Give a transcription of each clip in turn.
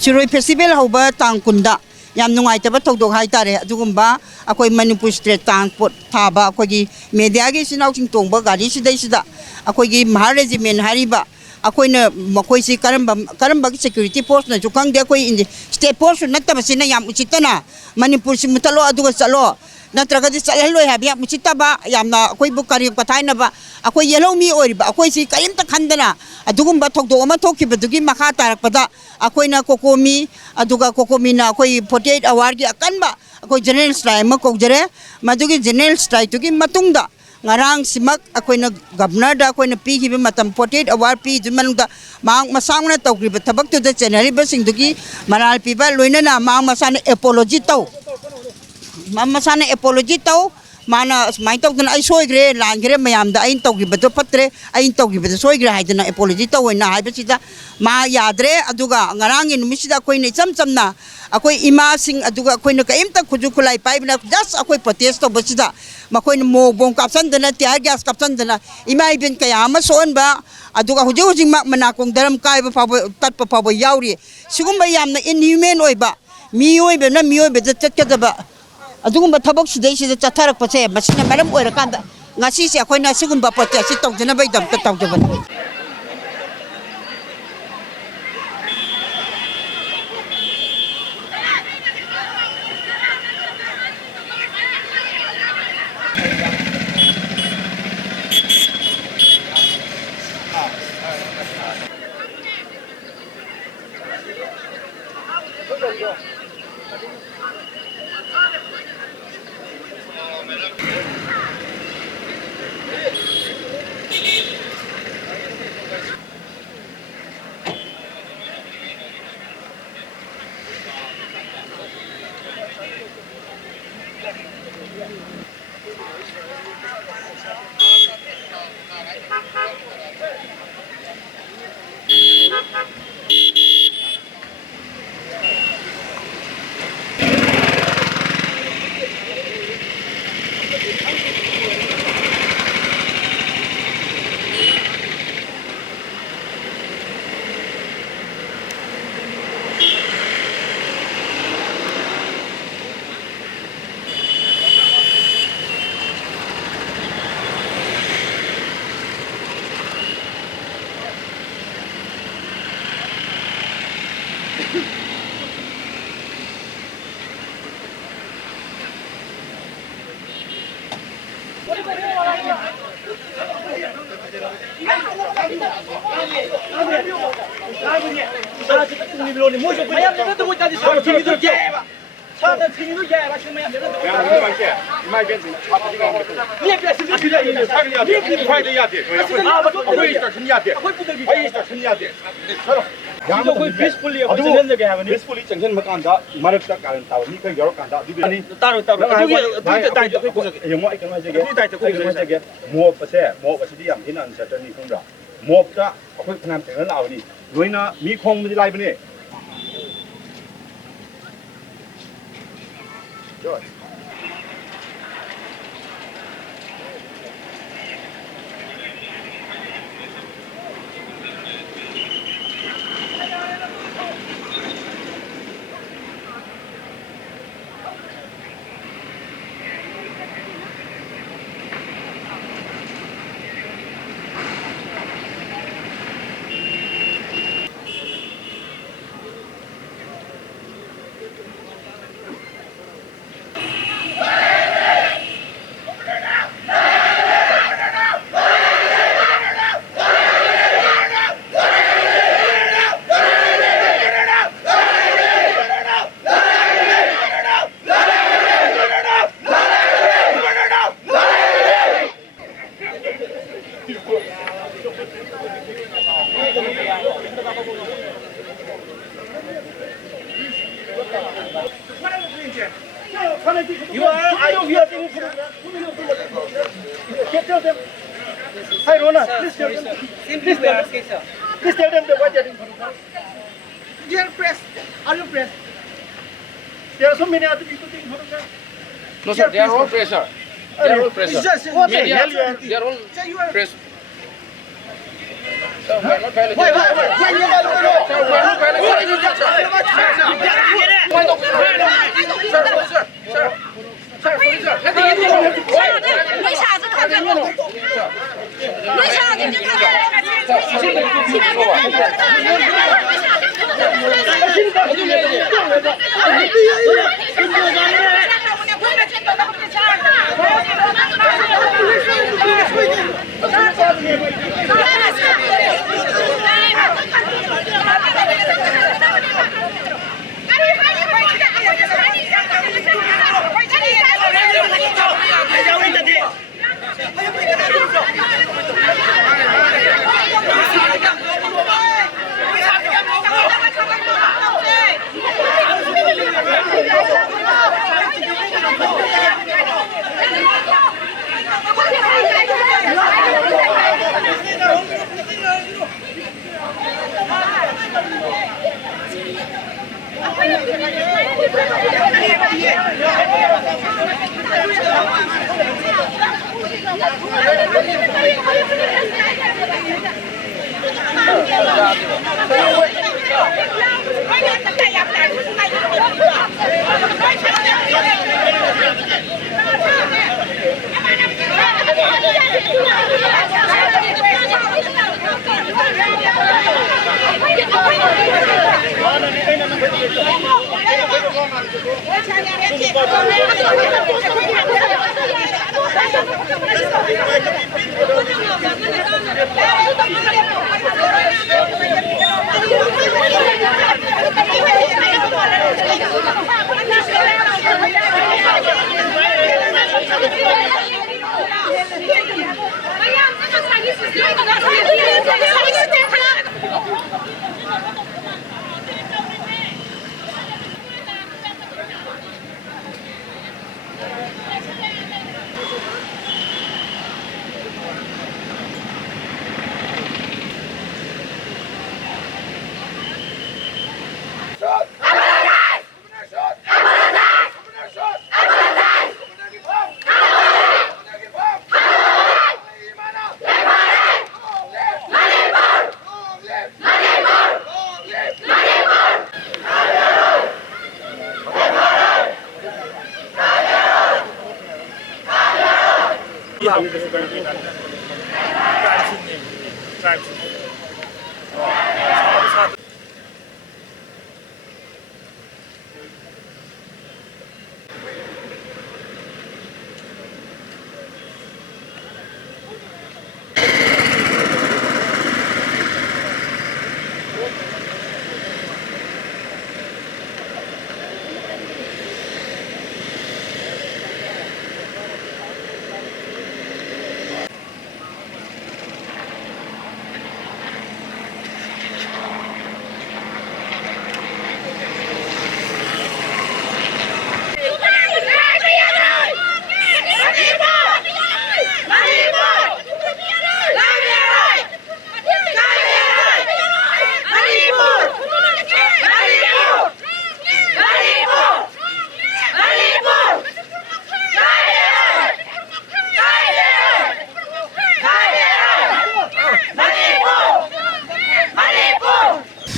Chiroi festival hauba tang kunda yam nungai taba thokdok hai tare adugumba akoi Manipur street tang pot thaba akoi gi media gi sinau ching tongba gari sidai sida akoi gi Mahar regiment hariba akoi na makoi si karamba gi security force na jukang de akoi in state force nataba sina yam uchitana Manipur si mutalo aduga chalo natraga di chalhalo habya muchitaba yamna akoi bu kari pathaina ba akoi yellow mi oriba akoi si karimta khandana adugumba thokdok ama thokkibadugi makha tarakpada akoi na kokomi aduga kokomi na akoi 48 hour gi akanba akoi general strike ma kokjare madugi general strike tugi matungda ngarang simak akoi na governor da akoi na pi gi matam 48 hour pi jumanungda mang masangna tawkriba thabak tu da general ba singdugi maral piba loina na mang masana apology taw masana apology taw mana mai taw dan ai soigre langre mayam da ain tawgiba to patre ain tawgiba to soigre haidana apology taw na haibasida ma yadre aduga ngarangin numisida koi ne chamchamna akoi ima sing aduga koi na kaimta khuju khulai paibna just akoi protest to basida makoi mo bong kapsan dana tiar gas kapsan dana ima ibin kaya ma soon ba aduga huju hujing mak manakong daram kai ba pabo tat pa pabo yauri sigumba yamna inhuman oiba miyoibe na miyoibe chatkadaba adugumba thabak sidai sida chatharak pache masina maram oirakanda ngasi se akoina sigumba protest tawjana bai dam ta tawjaban peacefully junction makanda marakta karan taw ni ka yor kanda du ani taru dai to ko yo mo ikan je ge dai to ko je ge mo pa se mo pa si yam hin an sa ni khong da mo ta khoi phanam te la ni loina mi khong mi lai bne joy You are tell them. Hi Rona, please tell them. Please tell them what they are doing. Dear press, are you press? There are so many other people taking photographs. No sir, they are all press sir. They are all press sir. Media, they are all press. Sir, we are not violating. Sir, we are not violating.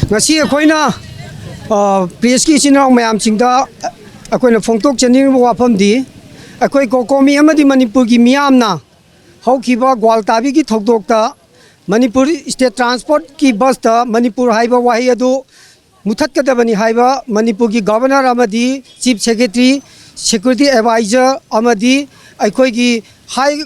ngasi akoina press ki sinau mayam chingda akoina phongtok chening wa pham di akoi kokomi amadi manipur gi miam na haukiba gwaltabi gi thokdok ta manipur state transport ki bus ta manipur haiba wahi adu muthat kadabani haiba manipur gi governor amadi chief secretary security advisor amadi akoi gi high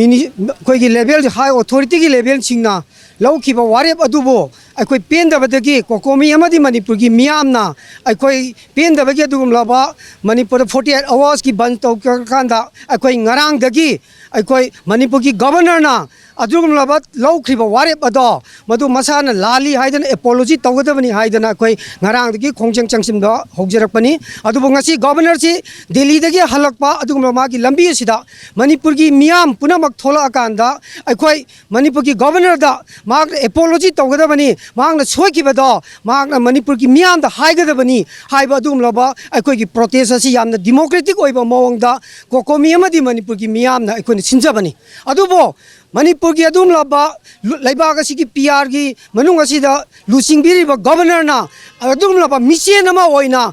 mini koi gi level high authority gi level chingna lawkiba warep adubo akoi pendabadagi kokomi amadi manipur gi miamna akoi pendabagi adugum laba manipur 48 hours ki ban tok kanda akoi ngarang dagi akoi manipur gi governor na adugum laba lawkriba warep ado madu masana lali haidan apology tawgadabani haidana akoi ngarang dagi khongjang changsim da hogjarakpani adubu ngasi governor si delhi dagi halakpa adugum lama gi lambi sida manipur gi miam punamak thola akanda akoi manipur gi governor da mak apology tawgadabani magna soikibado magna manipur ki miam da haigadabani haiba dum laba akoi ki protest asi yamna democratic oiba mawang da kokomi amadi manipur ki miam na akoi sinjabani adubo manipur ki adum laba laiba asi ki PR ki manung asi da lusingbiri ba governor na adum laba mission ama oina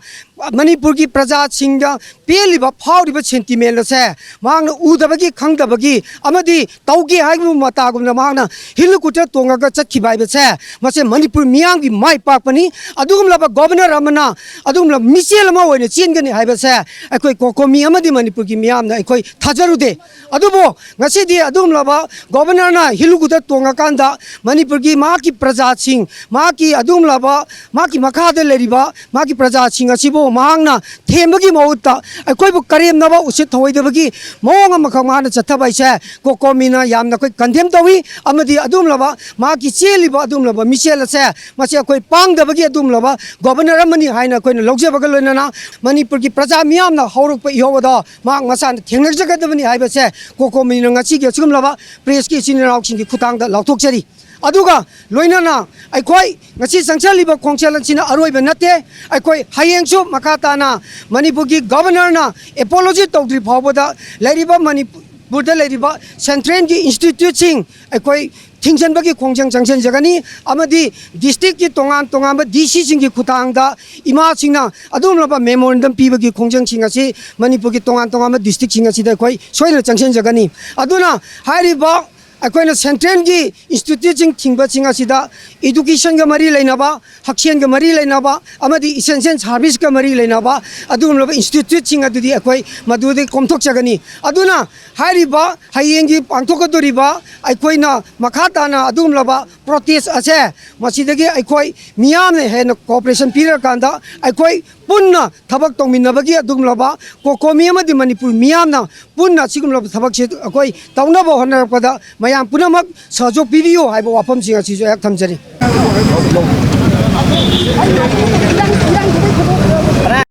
manipur ki praja singda peliba phawriba sentiment se magna udabagi khangdabagi amadi taugi haibu mata gumna magna hilukuta tonga ga chakhibai be se mase manipur miang gi mai pakpani adugum laba governor amana adugum laba mission ama oina chingani haiba se akoi kokomi amadi manipur ki miam na akoi thajarude adubo ngasi di adugum laba governor na hilukuta tonga kanda manipur ki ma ki praja sing ma ki adugum laba ma ki makha de leriba ma ki praja sing asibo mahangna thembagi mauta akoi bu karem naba usit thoidabagi mawang makhangana chathabai se kokomina yamna koi condemn tawi amadi adum laba ma ki cheliba adum laba michel se mase koi pangdabagi adum laba governor amani haina koi logjabaga loinana manipur ki praja miyamna hauruk pa ihoda ma ngasan thengnakjagadabani haiba se kokomina ngachi ge chum laba press ki siniraw sing ki khutang da lauthokchari aduga loinana aikoi ngasi sangchaliba khongchelan china aroiba nate aikoi hayengsu makatana manipur ki governor na apology tawdri phawboda lairiba manipur da lairiba central ki institute sing aikoi thingjanbagi khongjang changchen jagani amadi district ki tongan ba DC sing ki khutangda ima singna adum laba memorandum pibagi khongjang singa si manipur ki tongan ba district singa si da koi soina changchen jagani aduna hairiba akoina central gi institute thingba singa sida education ga mari lainaba haksien ga mari lainaba amadi essential service ga mari lainaba adum laba institute singa dudi akoi madudi komthok jagani aduna hairiba hayengi pangthokadoriba aikoina makhatana adum laba protest ase masidagi aikoi miyamne hena cooperation period kanda aikoi punna thabak tongminabagi adum laba kokomi amadi manipur miyamna punna sigum laba thabak se akoi tawnaba honarpada mayam punamak sahjok pibiyo haiba wafam singa sijo yak thamjari